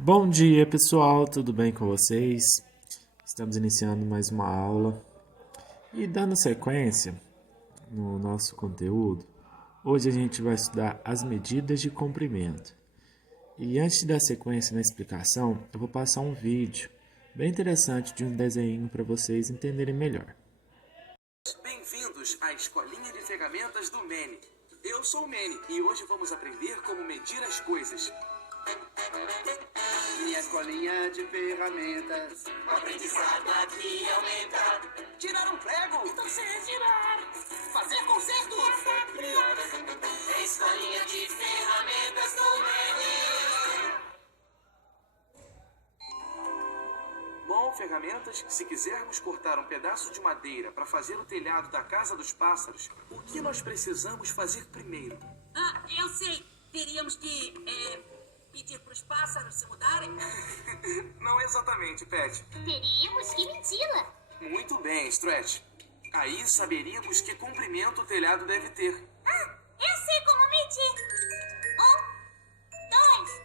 Bom dia, pessoal, tudo bem com vocês? Estamos iniciando mais uma aula e dando sequência no nosso conteúdo. Hoje a gente vai estudar as medidas de comprimento. E antes de dar sequência na explicação, eu vou passar um vídeo bem interessante de um desenho para vocês entenderem melhor. Bem-vindos à Escolinha de Ferramentas do Manny. Eu sou o Manny e hoje vamos aprender como medir as coisas. Minha escolinha de ferramentas. O aprendizado aqui aumenta. Tirar um prego, Torcer, girar. fazer concerto. Escolinha de ferramentas do Manny. Bom, ferramentas, se quisermos cortar um pedaço de madeira para fazer o telhado da casa dos pássaros, o que nós precisamos fazer primeiro? Ah, eu sei. Teríamos que pedir para os pássaros se mudarem. Não exatamente, Pet. Teríamos que medi-la. Muito bem, Stretch. Aí saberíamos que comprimento o telhado deve ter. Eu sei como medir. 1, 2,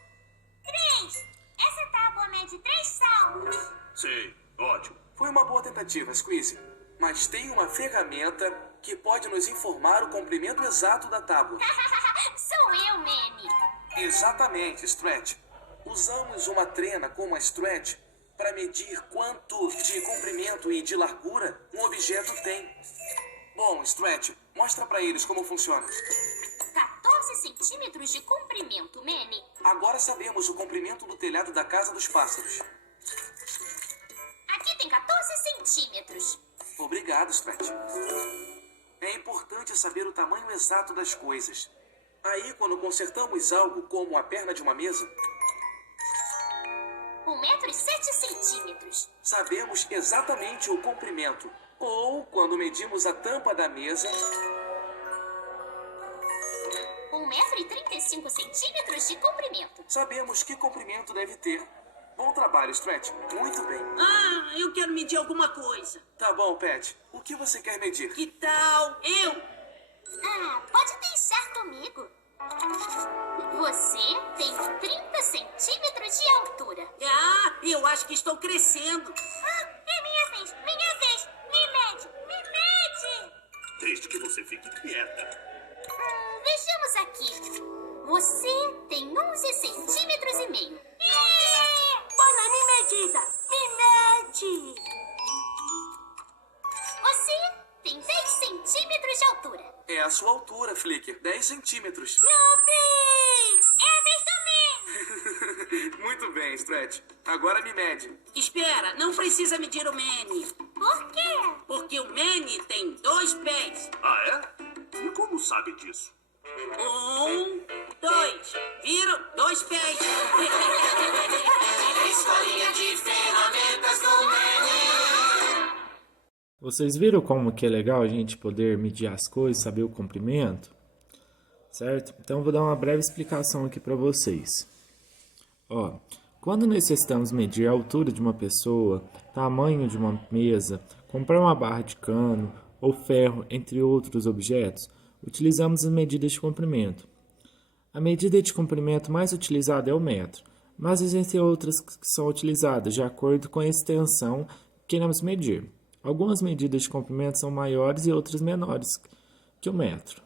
3. Essa tábua mede 3 saltos. Sei, ótimo. Foi uma boa tentativa, Squeezy. Mas tem uma ferramenta que pode nos informar o comprimento exato da tábua. Sou eu, Manny. Exatamente, Stretch. Usamos uma trena como a Stretch para medir quanto de comprimento e de largura um objeto tem. Bom, Stretch, mostra para eles como funciona. 14 centímetros de comprimento, Manny. Agora sabemos o comprimento do telhado da casa dos pássaros. Aqui tem 14 centímetros. Obrigado, Stretch. É importante saber o tamanho exato das coisas. Aí, quando consertamos algo como a perna de uma mesa, 1 metro e 7 centímetros. sabemos exatamente o comprimento. Ou, quando medimos a tampa da mesa, 1 metro e 35 centímetros de comprimento. sabemos que comprimento deve ter. Bom trabalho, Stretch. Muito bem. Ah, eu quero medir alguma coisa. Tá bom, Pet. O que você quer medir? Que tal eu? Pode deixar comigo. Você tem 30 centímetros de altura. Ah, eu acho que estou crescendo. É minha vez, minha vez. Me mede, me mede. Desde que você fique quieta. Vejamos aqui. Você tem 11 centímetros e meio. Olha a minha medida. Me mede. Você tem 10 centímetros de altura. É a sua altura, Flicker. 10 centímetros. Yupi! É a vez do Manny. Muito bem, Stretch. Agora me mede. Espera, não precisa medir o Manny. Por quê? Porque o Manny tem 2 pés. Ah, é? E como sabe disso? 1, 2. Viram? 2 pés. Escolinha de ferramentas do Manny. Vocês viram como que é legal a gente poder medir as coisas, saber o comprimento? Certo? Então eu vou dar uma breve explicação aqui para vocês. Ó, quando necessitamos medir a altura de uma pessoa, tamanho de uma mesa, comprar uma barra de cano ou ferro, entre outros objetos, utilizamos as medidas de comprimento. A medida de comprimento mais utilizada é o metro, mas existem outras que são utilizadas de acordo com a extensão que queremos medir. Algumas medidas de comprimento são maiores e outras menores que o metro.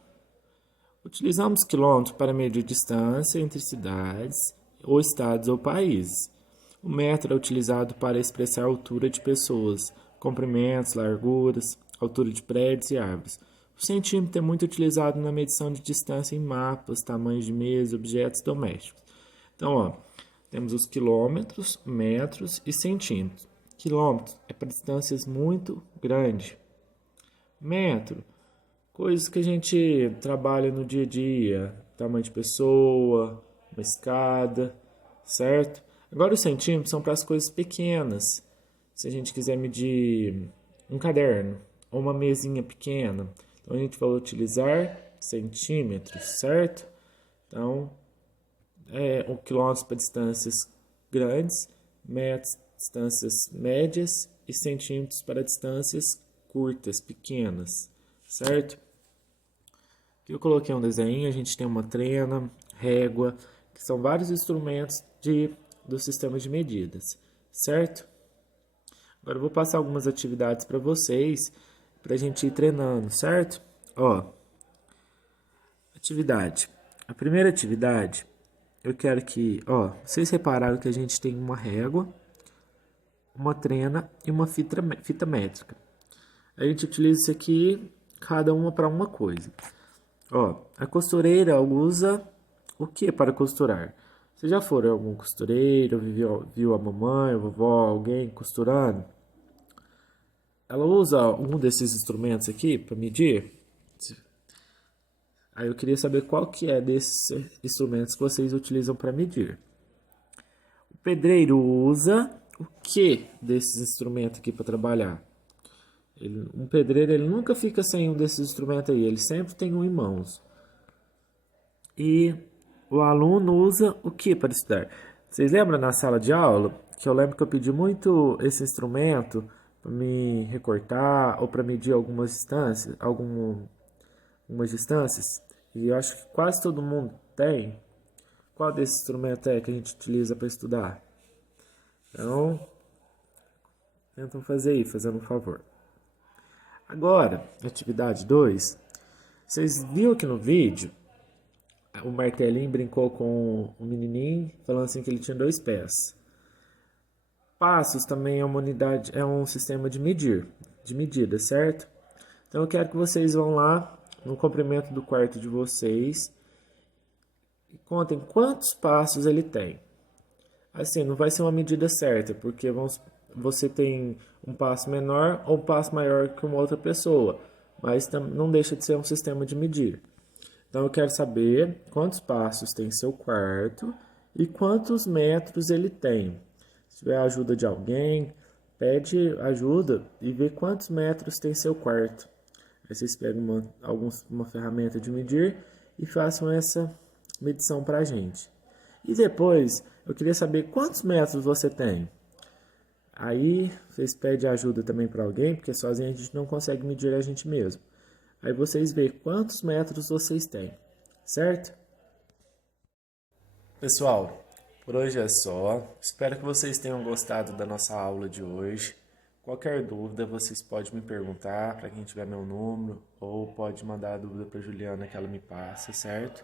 Utilizamos quilômetro para medir distância entre cidades, ou estados ou países. O metro é utilizado para expressar a altura de pessoas, comprimentos, larguras, altura de prédios e árvores. O centímetro é muito utilizado na medição de distância em mapas, tamanhos de mesas, objetos domésticos. Então, ó, temos os quilômetros, metros e centímetros. Quilômetro é para distâncias muito grandes. Metro, coisas que a gente trabalha no dia a dia, tamanho de pessoa, uma escada, certo? Agora os centímetros são para as coisas pequenas. Se a gente quiser medir um caderno ou uma mesinha pequena, então a gente vai utilizar centímetros, certo? Então, o quilômetro para distâncias grandes, metros distâncias médias e centímetros para distâncias curtas, pequenas, certo? Aqui eu coloquei um desenho, a gente tem uma trena, régua, que são vários instrumentos de do sistema de medidas, certo? Agora eu vou passar algumas atividades para vocês, para a gente ir treinando, certo? Ó, atividade. A primeira atividade, eu quero que, ó, vocês repararam que a gente tem uma régua, uma trena e uma fita métrica. A gente utiliza isso aqui, cada uma para uma coisa. Ó, a costureira usa o que para costurar? Você já foi a algum costureiro, viu a mamãe, a vovó, alguém costurando? Ela usa um desses instrumentos aqui para medir? Aí eu queria saber qual que é desses instrumentos que vocês utilizam para medir. O pedreiro usa o que desses instrumentos aqui para trabalhar? Um pedreiro ele nunca fica sem um desses instrumentos aí, ele sempre tem um em mãos. E o aluno usa o que para estudar? Vocês lembram na sala de aula que eu lembro que eu pedi muito esse instrumento para me recortar ou para medir algumas distâncias, algumas distâncias? E eu acho que quase todo mundo tem. Qual desse instrumento é que a gente utiliza para estudar? Então, tentam fazer aí, fazendo um favor. Agora, atividade 2. Vocês viram aqui no vídeo, o martelinho brincou com o menininho, falando assim que ele tinha 2 pés. Passos também é uma unidade, é um sistema de medida, certo? Então eu quero que vocês vão lá no comprimento do quarto de vocês e contem quantos passos ele tem. Assim, não vai ser uma medida certa, porque você tem um passo menor ou um passo maior que uma outra pessoa, mas não deixa de ser um sistema de medir. Então eu quero saber quantos passos tem seu quarto e quantos metros ele tem. Se tiver a ajuda de alguém, pede ajuda e vê quantos metros tem seu quarto. Aí vocês pegam uma ferramenta de medir e façam essa medição para a gente. E depois, eu queria saber quantos metros você tem. Aí, vocês pedem ajuda também para alguém, porque sozinho a gente não consegue medir a gente mesmo. Aí vocês veem quantos metros vocês têm, certo? Pessoal, por hoje é só. Espero que vocês tenham gostado da nossa aula de hoje. Qualquer dúvida, vocês podem me perguntar para quem tiver meu número, ou pode mandar a dúvida para a Juliana que ela me passa, certo?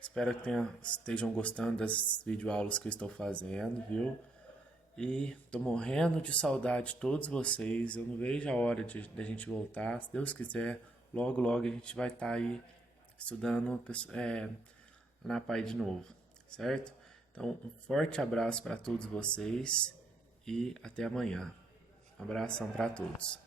Espero que estejam gostando das videoaulas que eu estou fazendo, viu? E tô morrendo de saudade de todos vocês. Eu não vejo a hora de a gente voltar. Se Deus quiser, logo a gente vai estar aí estudando na PAI de novo, certo? Então, um forte abraço para todos vocês e até amanhã. Um abração para todos.